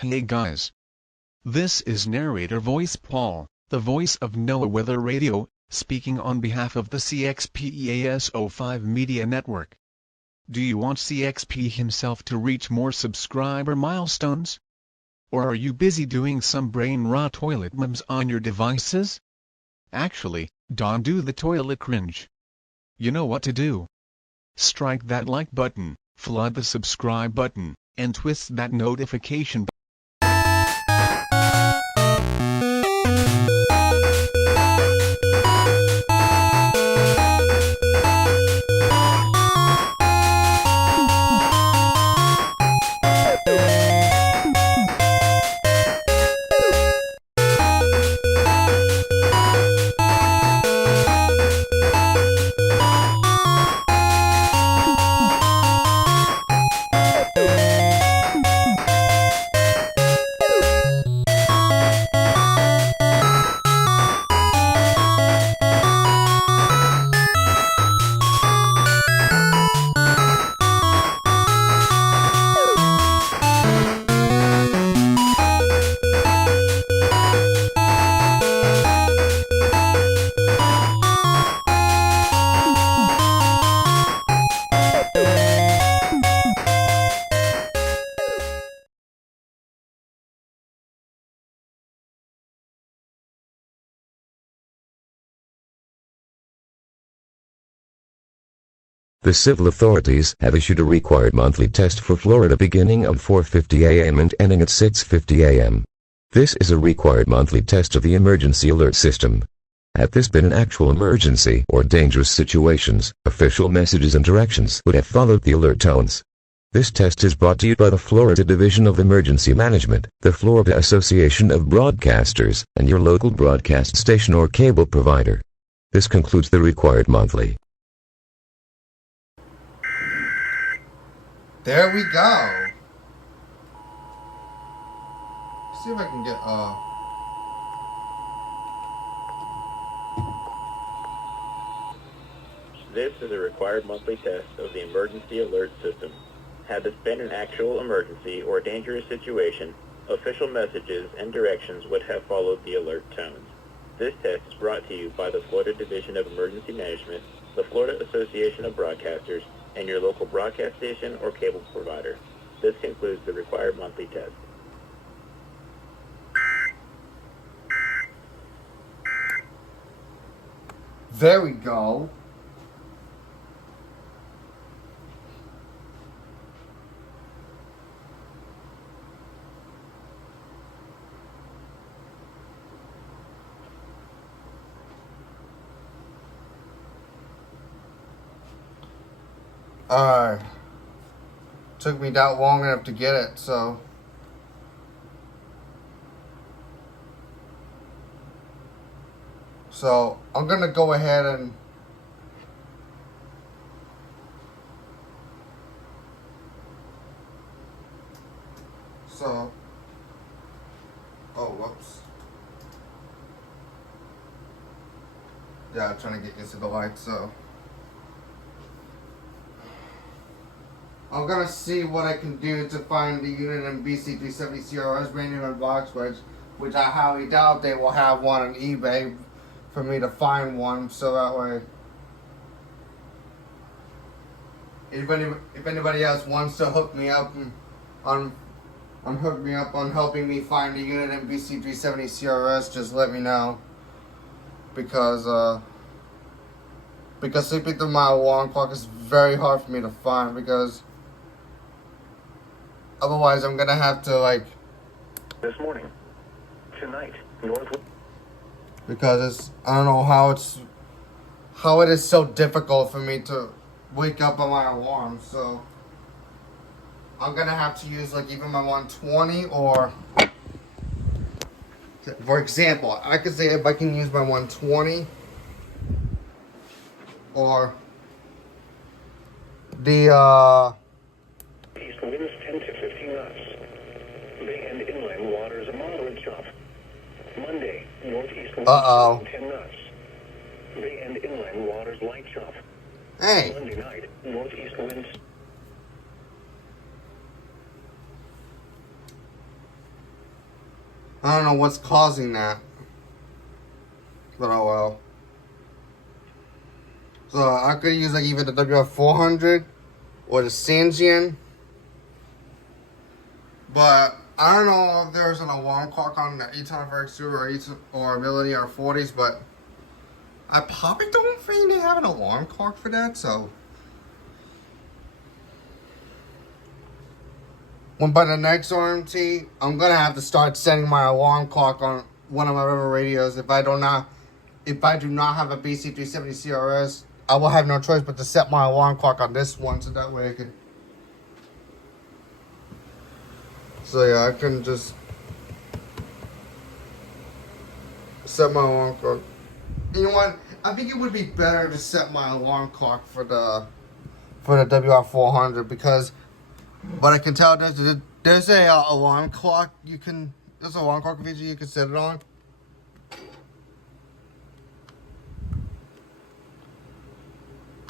Hey guys. This is narrator voice Paul, the voice of NOAA Weather Radio, speaking on behalf of the CXP-EAS 05 Media Network. Do you want CXP himself to reach more subscriber milestones? Or are you busy doing some brain-rot toilet memes on your devices? Actually, don't do the toilet cringe. You know what to do. Strike that like button, flood the subscribe button, and twist that notification button. The civil authorities have issued a required monthly test for Florida beginning at 4:50 a.m. and ending at 6:50 a.m. This is a required monthly test of the emergency alert system. Had this been an actual emergency or dangerous situations, official messages and directions would have followed the alert tones. This test is brought to you by the Florida Division of Emergency Management, the Florida Association of Broadcasters, and your local broadcast station or cable provider. This concludes the required monthly. There we go. See if I can get This is a required monthly test of the emergency alert system. Had this been an actual emergency or dangerous situation, official messages and directions would have followed the alert tones. This test is brought to you by the Florida Division of Emergency Management, the Florida Association of Broadcasters, and your local broadcast station or cable provider. This concludes the required monthly test. There we go. Took me that long enough to get it, so I'm gonna go ahead and whoops. Yeah, I'm trying to get used to the light, so I'm gonna see what I can do to find the unit in BC370 CRS brand new in box, which I highly doubt they will have one on eBay for me to find one, so that way if anybody else wants to hook me up on helping me find a unit in BC370 CRS, just let me know, because sleeping through my alarm clock is very hard for me to find, because otherwise I'm gonna have to This morning, tonight, northwest. Because I don't know how it is so difficult for me to wake up on my alarm, so I'm gonna have to use even my 120, or for example, I could say if I can use my 120 or the East winds 10 to 15 knots. Bay and inland waters a moderate chop. Monday, northeast winds 10 knots. Bay and inland waters light chop. Hey. Monday night, northeast winds. I don't know what's causing that. But oh well. So I could use like either the WF400 or the Sanjian. But I don't know if there's an alarm clock on the 8x2 or Ability R40s, but I probably don't think they have an alarm clock for that, so. When by the next RMT, I'm gonna have to start setting my alarm clock on one of my river radios. If I do not have a BC370 CRS, I will have no choice but to set my alarm clock on this one, so that way I can. So yeah, I can just set my alarm clock. You know what? I think it would be better to set my alarm clock for the WR400 because what I can tell there's a alarm clock there's an alarm clock feature you can set it on.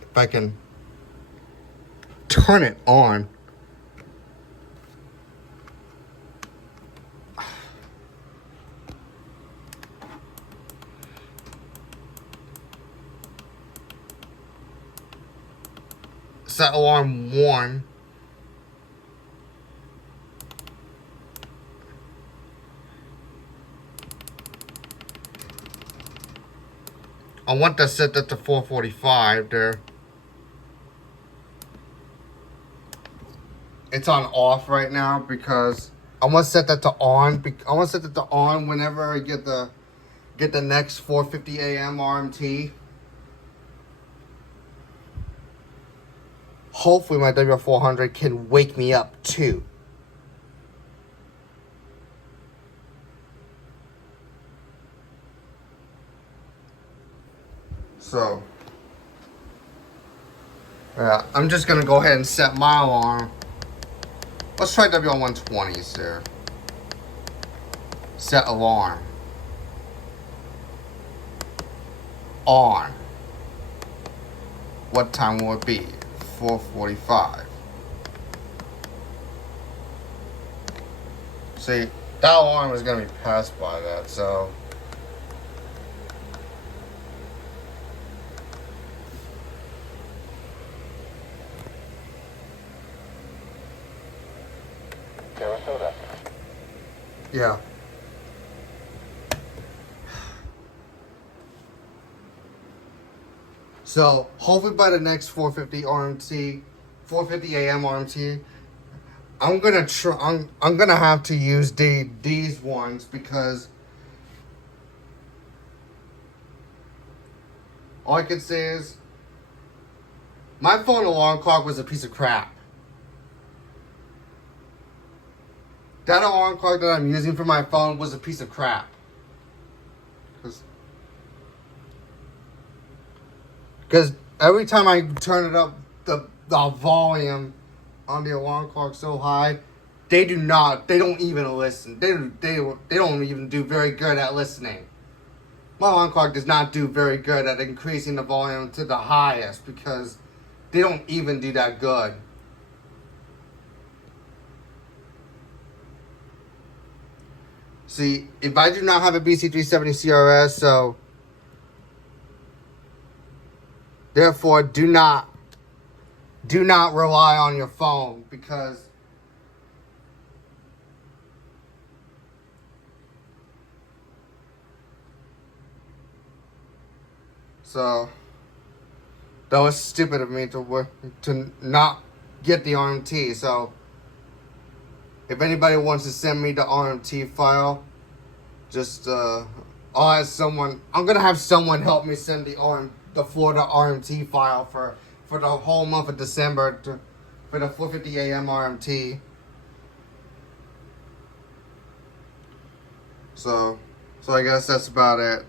If I can turn it on. Set alarm 1. I want to set that to 4:45 there. It's on off right now because I want to set that to on. I want to set that to on whenever I get the next 4:50 a.m. RMT. Hopefully my W400 can wake me up too. So, yeah, I'm just gonna go ahead and set my alarm. Let's try WR120s there. Set alarm. On. What time will it be? 4:45. See, that alarm is gonna be passed by that, so. Sarasota. Yeah. So hopefully by the next 4:50 RMT, 4:50 a.m. RMT, I'm gonna have to use these ones because all I can say is my phone alarm clock was a piece of crap. That alarm clock that I'm using for my phone was a piece of crap. Because every time I turn it up, the volume on the alarm clock so high, they don't even listen. They don't even do very good at listening. My alarm clock does not do very good at increasing the volume to the highest because they don't even do that good. See, if I do not have a BC370 CRS, so therefore do not rely on your phone because so that was stupid of me to not get the RMT. So if anybody wants to send me the RMT file, just I'm gonna have someone help me send the Florida RMT file for the whole month of December for the 4:50 a.m. RMT. So I guess that's about it.